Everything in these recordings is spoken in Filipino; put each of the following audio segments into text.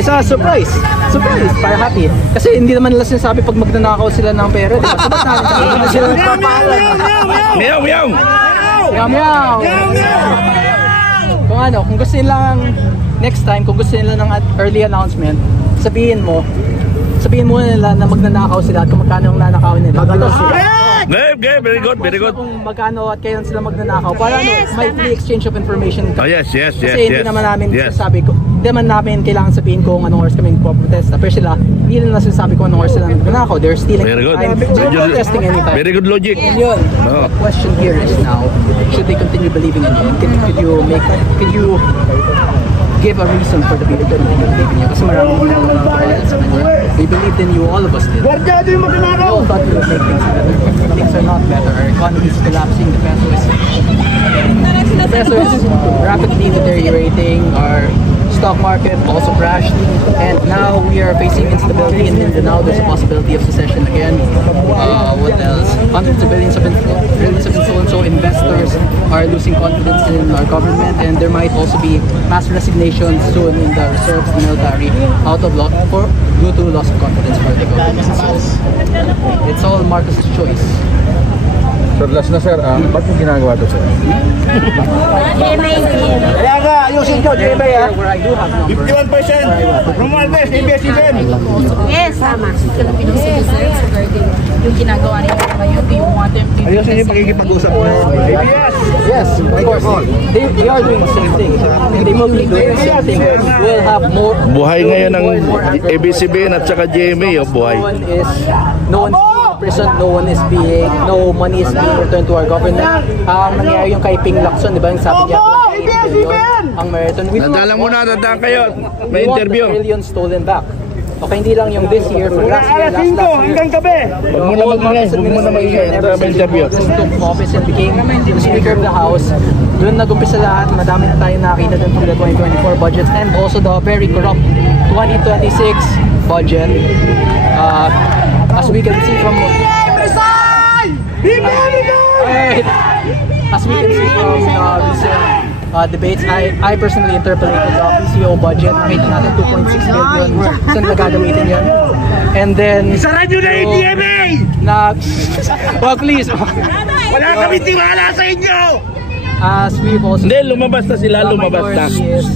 It's a surprise. Surprise, para happy. Kasi hindi naman nila sinasabi pag magnanakaw sila ng pera. Diba? Sabat natin sa hindi sila nagpapahalan. Meow, meow! Meow, meow! Kung ano, kung gusto nilang next time, kung gusto nila ng early announcement, sabihin mo nila na magnanakaw sila at kung magkano ang nanakawin nila. Very good, very good. Kung magkano at kailan sila magnanakaw para may free exchange of information. Oh, yes. Kasi hindi naman namin sasabi ko, hindi naman namin kailangan sabihin kung anong oras kami nagpo-protest. Pero sila, hindi nila sinasabi kung anong oras sila magnanakaw. They're stealing time. They're protesting anytime. Very good logic. Yun. The question here is now, should they continue believing in you? Could you give a reason for the people to believe in you? Kasi maraming they believed in you, all of us did. We all thought you would make things better. Things are not better. Our economy is collapsing. The peso is rapidly deteriorating. Our stock market also crashed. And now we are facing instability in Mindanao. There's a possibility of secession again. What else? Hundreds of billions have been stolen. So investors are losing confidence in our government, and there might also be mass resignations soon in the reserves, the military, due to loss of confidence for the government. So it's all Marcos's choice. Sir, last na sir, ba't yung ginagawa ito sir? Kaya nga, ayusin nyo, JMA ha? 51% Romualdez, ABS-CBN. Yes, tama. Filipino citizens regarding yung ginagawa nila ngayon. Do you want them to... Ayusin yung pagkikipag-usap mo. ABS! Yes, of course. They are doing the same thing. They will be doing the same thing. We'll have more... Buhay ngayon ng ABS-CBN at saka GMA, buhay. No one's prison, no money is being returned to our government. Ang nangyayari yung kay Ping Lacson, di ba? Yung sabi niya, ang marathon. Dadala muna, dadaan kayo. May interview. We want the trillion stolen back. Okay, hindi lang yung this year, for last year, hanggang gabi. Huwag mo na mag-ingay. May interview. Took office and became the Speaker of the House. Doon nag-umpisa lahat. Madami na tayong nakita dun from the 2024 budget and also the very corrupt 2026 budget. As we can see from recent debates, I personally interpolated the PCO budget. Nakita natin 2.6 billion. Saan na gagamitin yan? And then... Isara nyo na yung DMA! Well, please. Wala kami tiwala sa inyo! As we've also... Hindi, lumabas na sila, lumabas na.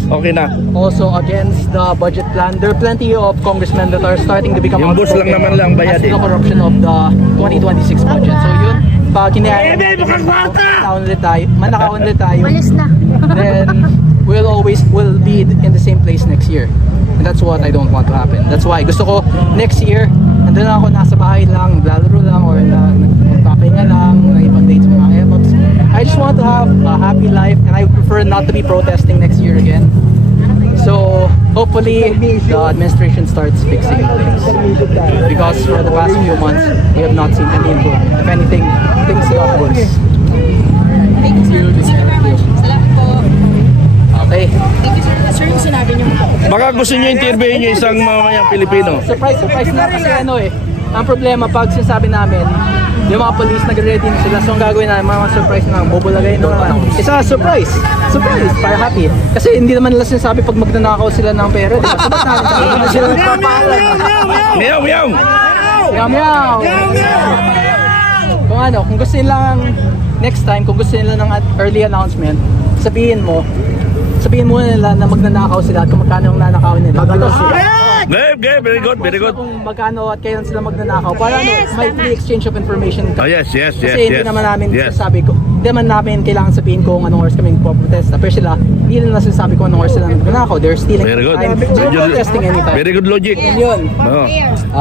Okay na. Also against the budget plan. There are plenty of congressmen that are starting to become... Yung boss lang naman lang bayad the corruption of the 2026 budget. So yun, pag kinayaan manakawan ulit tayo, then we'll be in the same place next year. And that's what I don't want to happen. That's why gusto ko next year, nandun ako nasa bahay lang, lalaro lang, or nagpapahinga lang, nag-ipag-date sa mga epops. I just want to have a happy life, and I would prefer not to be protesting next year again. So hopefully the administration starts fixing things, because for the past few months we have not seen any improvement. If anything, things got worse. Thank you, sir. Salamat po. Okay. Thank you, sir. Sir, yung sinabi niyo po. Baka gusto nyo interviewin nyo isang mamayang Pilipino. Surprise na kasi ang problema pag sinasabi namin, yung mga police nagre-ready na sila. So ang gagawin namin, mga surprise na bubulagay ng it's a surprise. Surprise, para happy. Kasi hindi naman nila sinasabi pag magnanakaw sila ng pera. Diba? Sabat natin sa hindi sila nagpapahalan. Meow, meow! Meow, meow! Kung gusto nilang next time, kung gusto nila ng early announcement, sabihin mo nila na magnanakaw sila at kung magkano ang nanakawin nila. Very good, very good. Kung magkano at kailan sila magnanakaw para may free exchange of information. Oh, yes. Kasi hindi naman namin sasabi ko, hindi naman namin kailangan sabihin kung anong oras kami nagpo-protest. Pero sila, hindi nila sinasabi kung anong oras sila magnanakaw. They're stealing time. They're protesting anytime. Very good logic. Yun.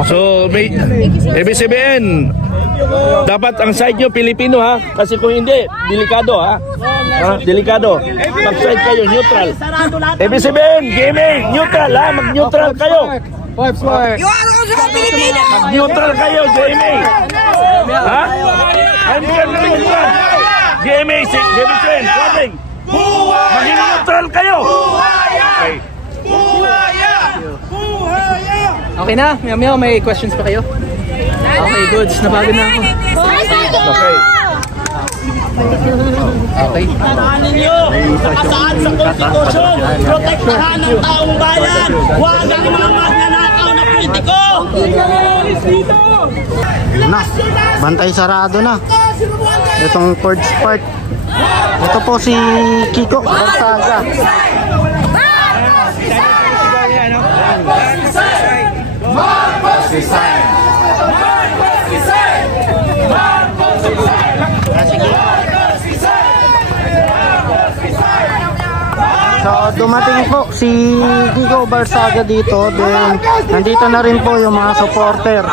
So, may ABS-CBN, dapat ang side nyo Pilipino ha, kasi kung hindi, delikado ha. Delikado. Pag-side kayo, neutral. ABS-CBN, gaming, neutral ha, mag-neutral kayo. Mag-neutral kayo, gaming. Ha? Hindi ka naman neutral. Gaming, gaming, maging neutral kayo. Okay. Okay na? Meow, may questions pa kayo? Okay, good. Nabago na ako. Okay. Okay. Tandaan ninyo, nakasaad sa konstitusyon, protektahan ng taong bayan, huwag ang mga magnanakaw na politiko! Na, bantay sarado na. Itong Forge Park. Ito po si Kiko Barsaga. So dumating po si Kiko Barsaga dito, then nandito na rin po yung mga supporter.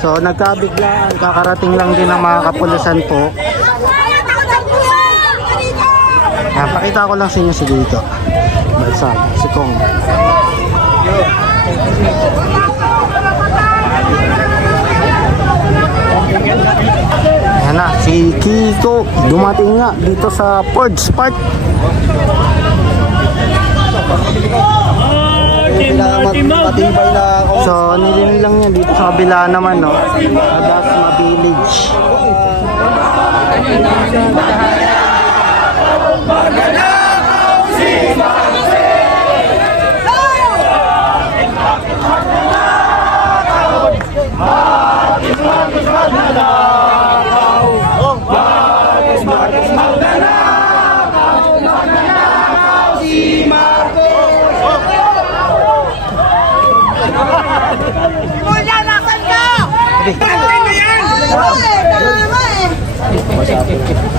So nagkabiglaan, kakarating lang din ng mga kapulisan po. Yan, pakita ko lang sa inyo si Kiko Barsaga, si Kong. Yan na, si Kiko dumating nga dito sa Forge Park. So nilin lang niya dito sa kabila naman, no? Dasma Village.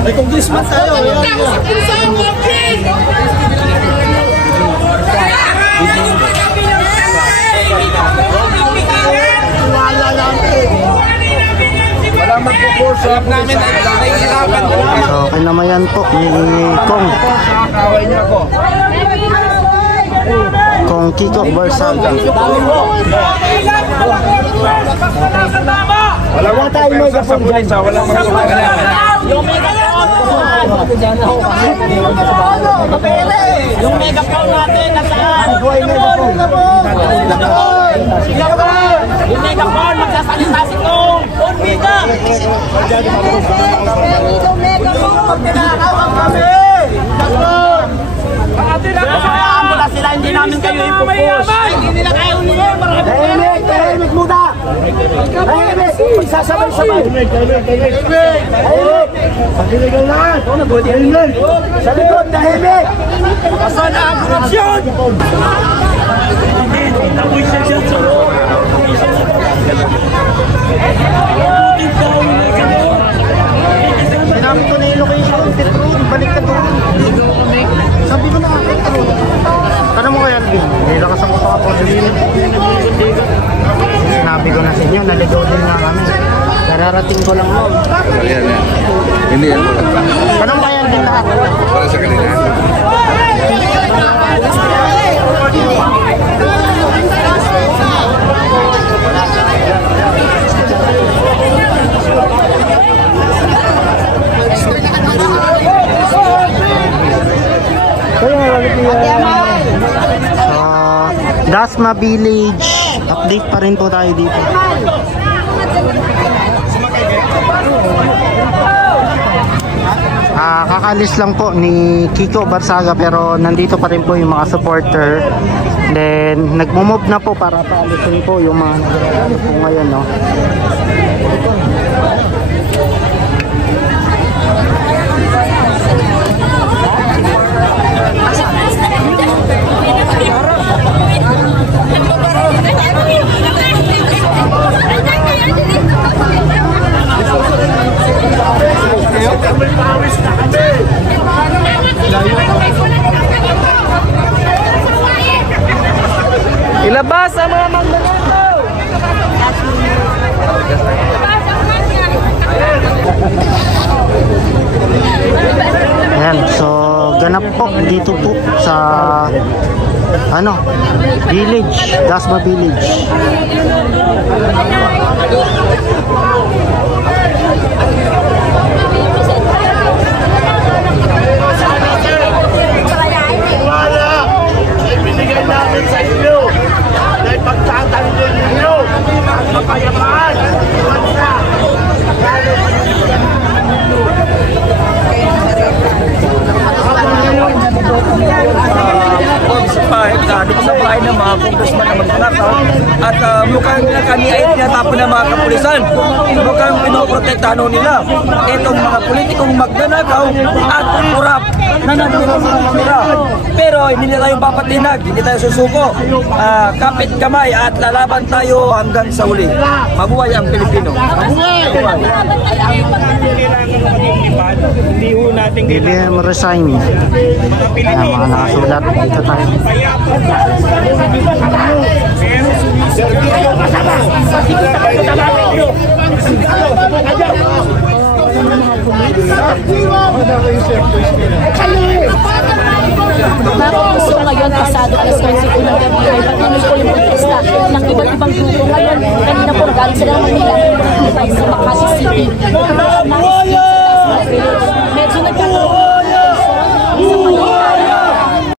May congressman tayo. So, kinamayan po ni Kong. Kong Kiko Barsaga. Wala tayo megaphone dyan. Walang Yung megaphone natin, nasaan? Yung megaphone, magsasalita si Kong. Unbiga! Yung megaphone, pinakawag kami! Kayaan mo na sila, hindi namin kayo ipupush. Hindi nila kayo nila, marami. Tahimik muna! Tahimik! Magsasabay-sabay! Tahimik! Pagkiligal lahat! Tahimik! Sa likod, tahimik! Asan na ang korupsyon? Namoy siya dyan sa loob! Sinabi ko na yung location, Tetron, balik ka doon. Sabi ko na Tetron. Ano mo kaya, Alvin? Hindi lang kasama ko ako. Sinabi ko na sa inyo, naligaw din nga kami. Nararating ko lang mo. Yan. Hindi yan. Anong kaya din lahat? Para sa kanila. Dasma Village. Update pa rin po tayo dito. Kakalis lang po ni Kiko Barsaga, pero nandito pa rin po yung mga supporter. Then nagmo-move na po para paalisin po yung mga nagre-ano po ngayon, no? Ilabas ang mga magnanakaw! Ayan, so ganap po dito po sa village, Dasma Village. Ibinigay namin sa inyo dahil pagtatanggol ninyo ang mapayapaan. at mukhang kaniait na tapon ng mga kapulisan. Mukhang pinoprotektahan nila itong mga politikong magnanakaw at kurap na nagmumura. Pero hindi na tayo papatinag, hindi tayo susuko. Kapit kamay at lalaban tayo hanggang sa uli. Mabuhay ang Pilipino. BBM resign. Ayan, mga nakasulat dito tayo. Napuso ngayon, pasado alas 11 ng gabi ay patuloy ko yung protesta ng iba't ibang grupo ngayon. Kanina po galing sila ng Manila sa Makati City.